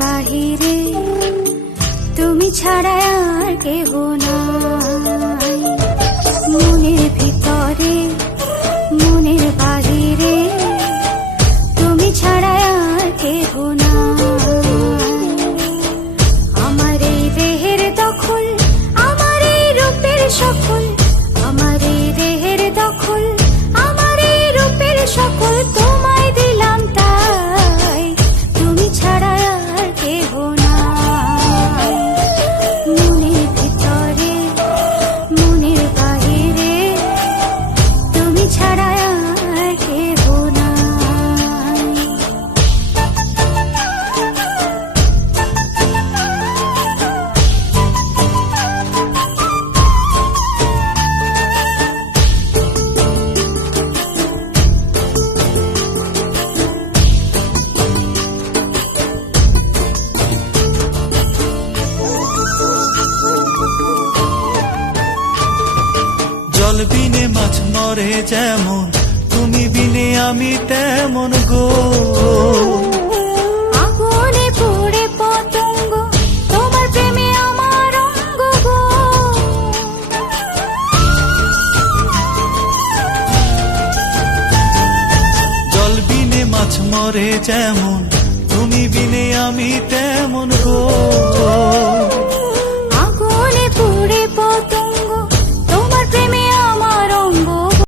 বাহিরে তুমি ছাড়া আর কেহ নাই। মনের ভিতরে মনের বাহিরে তুমি ছাড়া আর কেহ নাই। আমার এই দেহের দখল, আমার এই রূপের সকল, আমার এই দেহের দখল, আমার এই রূপের সকল তোমায় দিলাম তাই, তুমি ছাড়া আর কেহ নাই। মনের ভিতরে মনের বাহিরে তুমি ছাড়া আর কেহ নাই। জল বিনে মাছ মরে যেমন, তুমি বিনে আমি তেমন গো। আগুনে পুড়ে পতঙ্গ, তোমার প্রেমে আমার অঙ্গ গো। জল বিনে মাছ মরে যেমন, তুমি বিনে আমি তেমন গো।